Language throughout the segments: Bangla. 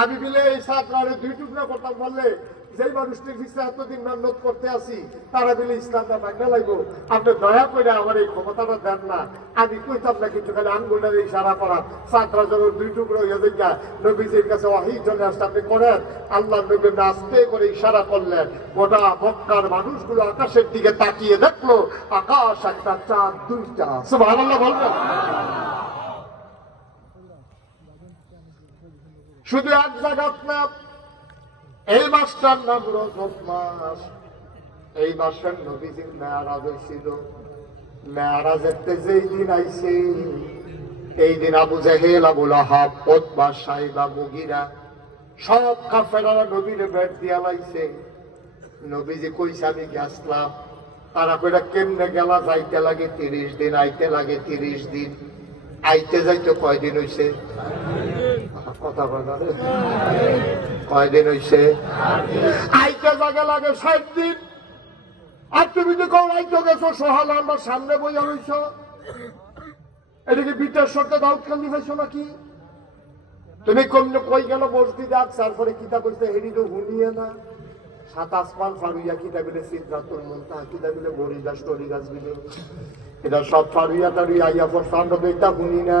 আমি মিলে এই ছাত্রারে দুই টুকরা করতাম, বললে, যেই মানুষটির পিছনে এতদিন মেহনত করতে আসি, তারা মিলে ইসলামটা মান্য লাগবো। আপনি দয়া করে আমার এই ক্ষমতাটা দেন না। আমি কইতাম না কিছু খালি আঙ্গুলের ইশারা করা ছাত্রা যখন দুই টুকরো হয়ে দেখা নবীজির কাছে ওয়াহি চলে আসতে আপনি করেন। আল্লাহ নবী আস্তে করে ইশারা করলেন। গোটা মক্কার মানুষগুলো আকাশের দিকে তাকিয়ে দেখল। আকাশ একটা চাঁদ, দুইটা। সুবহানাল্লাহ বলবেন। শুধু এক জায়গাত না, এই মাসটার নাম রজব মাস। এই মাসের নবীজির মেয়ারাজ হয়েছিল। মেয়ারাজের যেই দিন আইছে, এই দিন আবু জাহেল আবুল আহাব ওতবা, সাইবা, মুগিরা সব কাফেরা নবীরে বেট দিয়া লাইছে। নবীজি কইছে, আমি গেছলাম। তারা কইরা, কেমনে গেলা? যাইতে লাগে তিরিশ দিন, আইতে লাগে তিরিশ দিন। আইতে যাইতে কয়দিন হইছে? বলা কয়দিন লাগে ষাট দিন। আর তুমি তো আইতে গেছো, সহাল আমার সামনে বইয়া এটাকে বিটার দাউদ কান্দি নাকি? তুমি কমনে কই গেল মসজিদে আজ তারপরে কিতাব করতে হেরি তো হুনিয়ে না। সাত আসমান ফারুইয়া কিতাবিলে সিদ্ধাতুল মুন্তা কিতাবিলে বড়ি গাছ গাছ বিলে। এটা সব ফারুইয়া টারুইয়া আইয়া প্রস্তান্ত এটা শুনি না।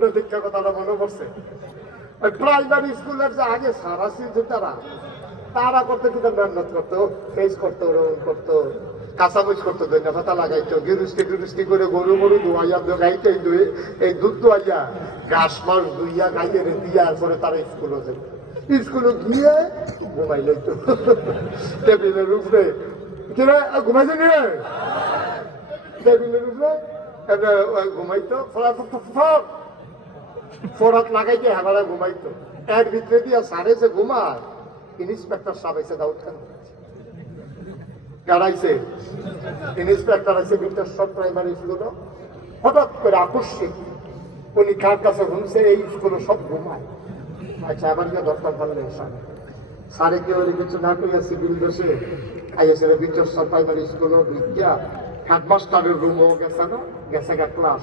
গুন্ড দীক্ষা কথাটা মনে পড়ছে। ওই প্রাইমারি স্কুলের যে আগে সারা ছিল তারা তারা করতে কিন্তু মেহনত করতো ফেস করতো, রোল করতো, কাঁচামরিচ করতো দৈন্য পাতা লাগাইতো, গিরুস্তি গিরুস্তি করে গরু গরু ধোয়াইয়া গাইতে ধুয়ে এই দুধ ধোয়াইয়া ঘাস মাস ধুইয়া গাইতে দিয়া পরে তারা স্কুলে যেত। স্কুলে গিয়ে ঘুমাই লইতো। টেবিলের উপরে কিরে ঘুমাইছে নি টেবিলের উপরে ঘুমাইতো ফলা। ফর ফোরাত লাগাইতে হেবারা ঘুমাইতো। এর ভিতরে দিয়া সারে যে ঘুমায়, ইন্সপেক্টর সাহেব এসে দাউদ খান দাঁড়াইছে ইন্সপেক্টর আছে বিদ্যাসর প্রাইমারি স্কুল হঠাৎ করে আকস্মিক উনি কার কাছে ঘুমছে, এই স্কুলে সব ঘুমায়। আচ্ছা গিয়ে দরকার পারলে সারে সারে কি ওই কিছু না করে সিভিল দোষে আইএসে বিদ্যাসর প্রাইমারি স্কুল বিদ্যা হেডমাস্টারের রুমও গেছে না? গেছে ক্লাস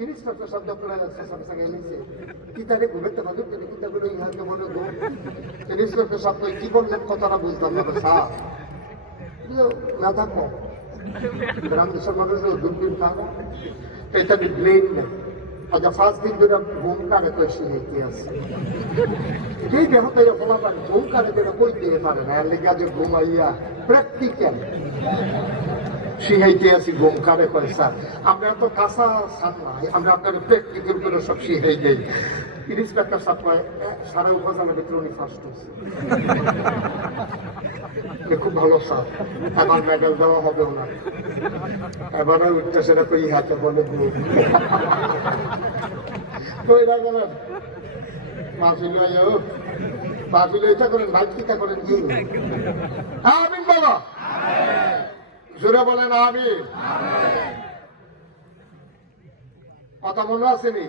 জায়গায় এনেছে কিতারে ঘুমেতে ভালো করে কিতা বলে ইহাকে বলে গো ইন্সপেক্টর শব্দ কি বললেন কথাটা বুঝলাম না স্যার না থাকো গ্রাম দেশের মানুষের দুর্দিন থাকো এটা ব্লেম না আচ্ছা ফার্স্ট দিন ধরে ঘুম কারে তো শিখাইতে আছে এই দেহ তো ফলা পারে ঘুম কারে যেটা কই দিয়ে পারে না লেগে যে ঘুমাইয়া প্র্যাকটিক্যাল শিখাইতে আছি ঘুম কারে কয় স্যার। আমরা তো কাঁচা সার নাই আমরা আপনার প্র্যাকটিক্যাল করে সব শিখাই দেই। ইন্সপেক্টর সাহেব কয় "এ, সারা উপজেলার ভিতরে উনি ফার্স্ট হচ্ছে। খুব ভালো স্যার। এবার মেডেল দেওয়া হবে ওনার। এবারে উঠতে সেটা কই হাতে বলে ঘুম কইরা গেলেন মাফিল আয়ো মাফিল এটা করেন কিটা করেন কি? আমিন বাবা। জোরে বলেন আমি কথা মনে আছে নি?